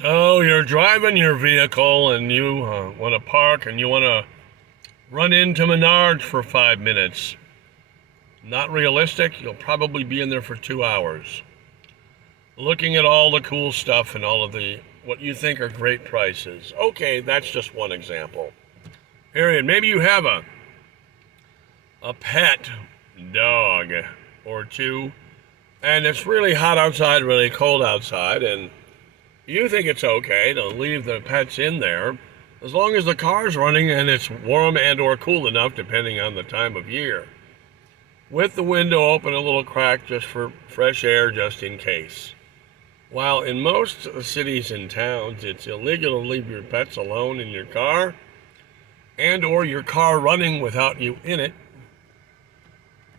So you're driving your vehicle and you want to park and you want to run into Menards for 5 minutes. Not realistic. You'll probably be in there for 2 hours. Looking at all the cool stuff and all of the what you think are great prices. Okay, that's just one example. Period. Maybe you have a pet dog or two, and it's really hot outside, really cold outside, and you think it's okay to leave the pets in there as long as the car's running and it's warm and or cool enough, depending on the time of year, with the window open a little crack just for fresh air, just in case. While in most cities and towns it's illegal to leave your pets alone in your car and or your car running without you in it,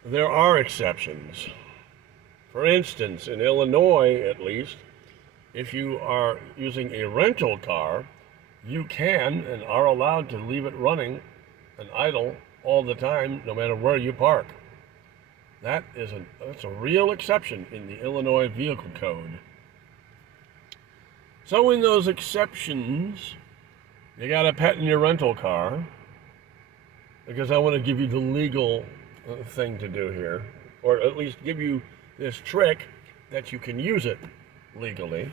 there are exceptions. For instance, in Illinois at least, if you are using a rental car, you can and are allowed to leave it running and idle all the time, no matter where you park. That's a real exception in the Illinois Vehicle Code. So in those exceptions, you got a pet in your rental car, because I want to give you the legal thing to do here, or at least give you this trick that you can use it legally.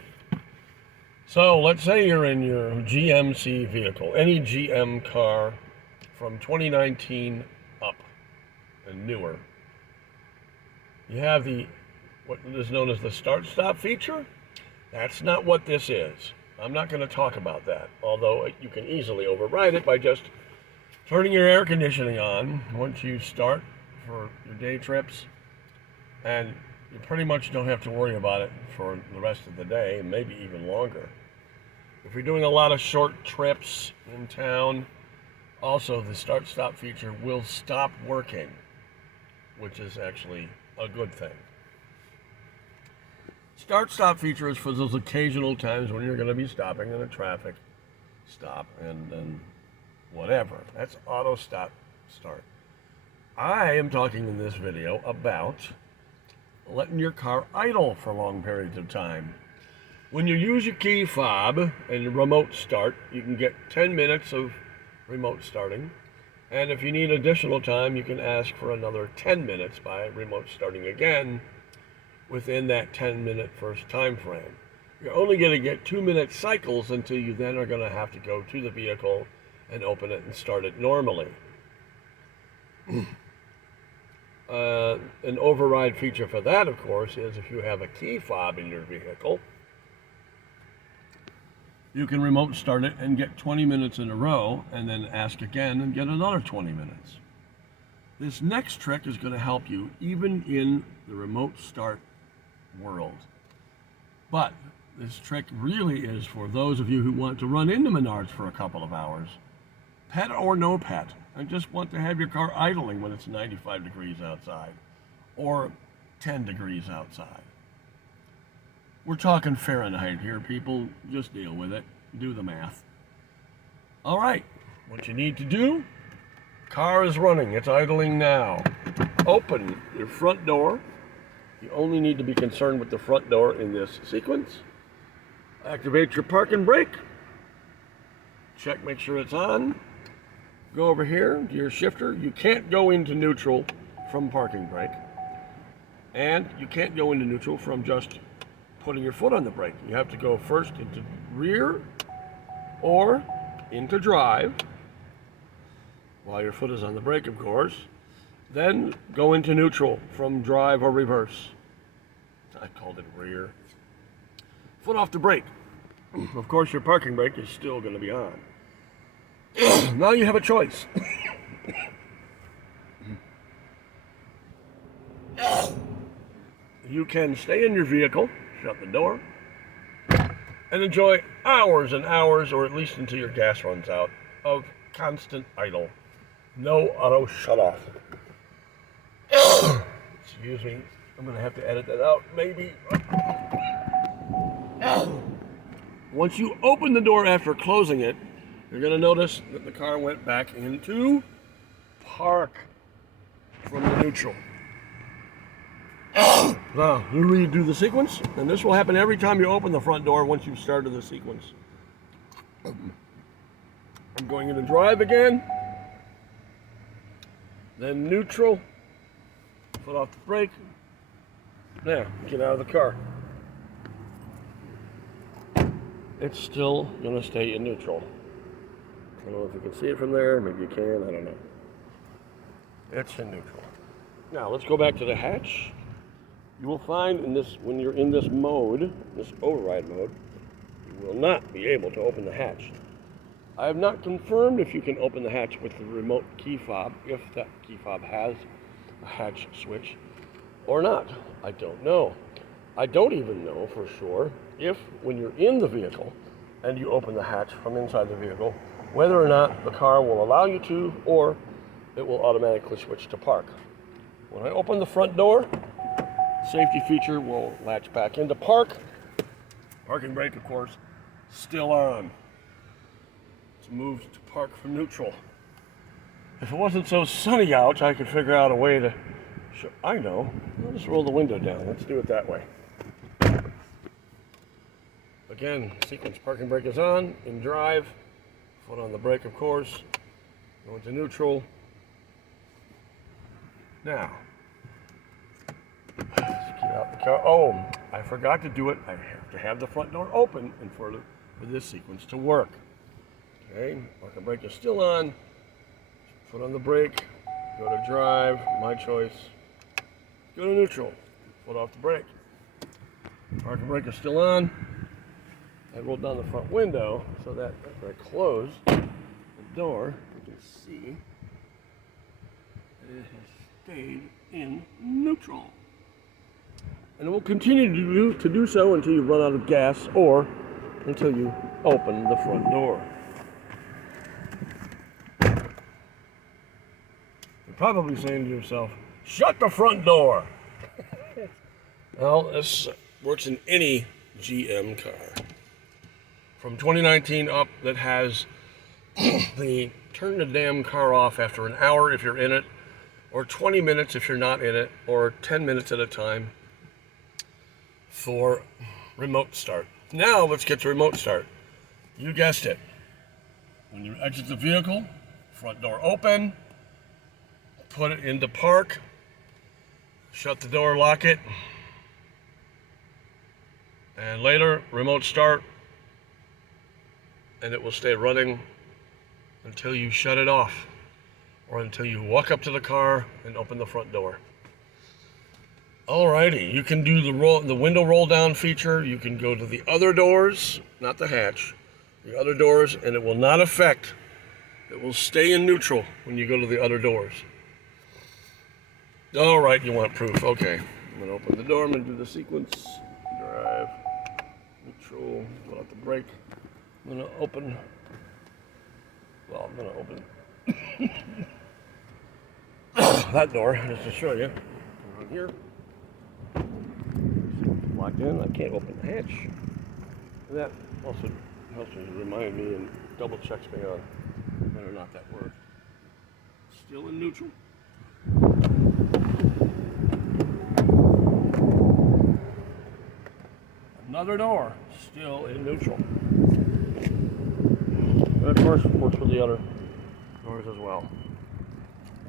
So let's say you're in your GMC vehicle, any GM car from 2019 up and newer. You have what is known as the start-stop feature. That's not what this is. I'm not going to talk about that, although you can easily override it by just turning your air conditioning on once you start for your day trips, and you pretty much don't have to worry about it for the rest of the day, and maybe even longer. If you're doing a lot of short trips in town, also the start-stop feature will stop working, which is actually a good thing. Start-stop feature is for those occasional times when you're going to be stopping in a traffic stop and whatever. That's auto stop start. I am talking in this video about letting your car idle for long periods of time. When you use your key fob and your remote start, you can get 10 minutes of remote starting. And if you need additional time, you can ask for another 10 minutes by remote starting again within that 10-minute first time frame. You're only going to get 2-minute cycles until you then are going to have to go to the vehicle and open it and start it normally. An override feature for that, of course, is if you have a key fob in your vehicle, you can remote start it and get 20 minutes in a row, and then ask again and get another 20 minutes. This next trick is going to help you even in the remote start world. But this trick really is for those of you who want to run into Menards for a couple of hours, pet or no pet, and just want to have your car idling when it's 95 degrees outside or 10 degrees outside. We're talking Fahrenheit here, people. Just deal with it. Do the math. All right. What you need to do, car is running. It's idling now. Open your front door. You only need to be concerned with the front door in this sequence. Activate your parking brake. Check, make sure it's on. Go over here to your shifter. You can't go into neutral from parking brake. And you can't go into neutral from just putting your foot on the brake. You have to go first into rear or into drive while your foot is on the brake, of course. Then go into neutral from drive or reverse. I called it rear. Foot off the brake. Of course, your parking brake is still going to be on. Now you have a choice. You can stay in your vehicle, shut the door, and enjoy hours and hours, or at least until your gas runs out, of constant idle. No auto shut-off. Excuse me. I'm going to have to edit that out, maybe. Once you open the door after closing it, you're going to notice that the car went back into park from the neutral. Now, you redo the sequence, and this will happen every time you open the front door once you've started the sequence. I'm going into drive again, then neutral, foot off the brake. Now, get out of the car. It's still going to stay in neutral. I don't know if you can see it from there, maybe you can, I don't know. It's in neutral. Now, let's go back to the hatch. You will find in this, when you're in this mode, this override mode, you will not be able to open the hatch. I have not confirmed if you can open the hatch with the remote key fob, if that key fob has a hatch switch or not. I don't know. I don't even know for sure if when you're in the vehicle and you open the hatch from inside the vehicle, whether or not the car will allow you to, or it will automatically switch to park. When I open the front door, safety feature will latch back into park. Parking brake, of course, still on. It's moved to park from neutral. If it wasn't so sunny out, I could figure out a way to show. I know. I'll just roll the window down. Let's do it that way. Again, sequence parking brake is on, in drive. Foot on the brake, of course. Go into neutral. Now, let's get out the car. Oh, I forgot to do it. I have to have the front door open in order for this sequence to work. Okay, parking brake is still on. Foot on the brake. Go to drive. My choice. Go to neutral. Foot off the brake. Parking brake is still on. I rolled down the front window so that after I close the door, you can see that it has stayed in neutral. And it will continue to do so until you run out of gas or until you open the front door. You're probably saying to yourself, shut the front door! Well, this works in any GM car. From 2019 up, that has the turn the damn car off after an hour if you're in it, or 20 minutes if you're not in it, or 10 minutes at a time for remote start. Now let's get to remote start. You guessed it. When you exit the vehicle, front door open, put it into park, shut the door, lock it, and later remote start, and it will stay running until you shut it off or until you walk up to the car and open the front door. Alrighty, you can do the window roll down feature. You can go to the other doors, not the hatch, the other doors, and it will not affect. It will stay in neutral when you go to the other doors. All right, you want proof. Okay, I'm gonna open the door. I'm gonna do the sequence. Drive, neutral, pull out the brake. I'm gonna open, that door just to show you. Come on here. Locked in. I can't open the hatch. That also helps me remind me and double checks me on whether or not that worked. Still in neutral. Another door, still in neutral. And of course, works with the other doors as well.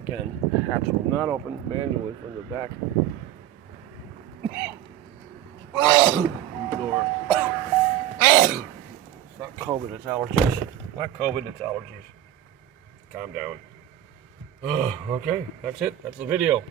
Again, the hatch will not open manually from the back door. It's not COVID, it's allergies. Not COVID, it's allergies. Calm down. Okay, that's it. That's the video.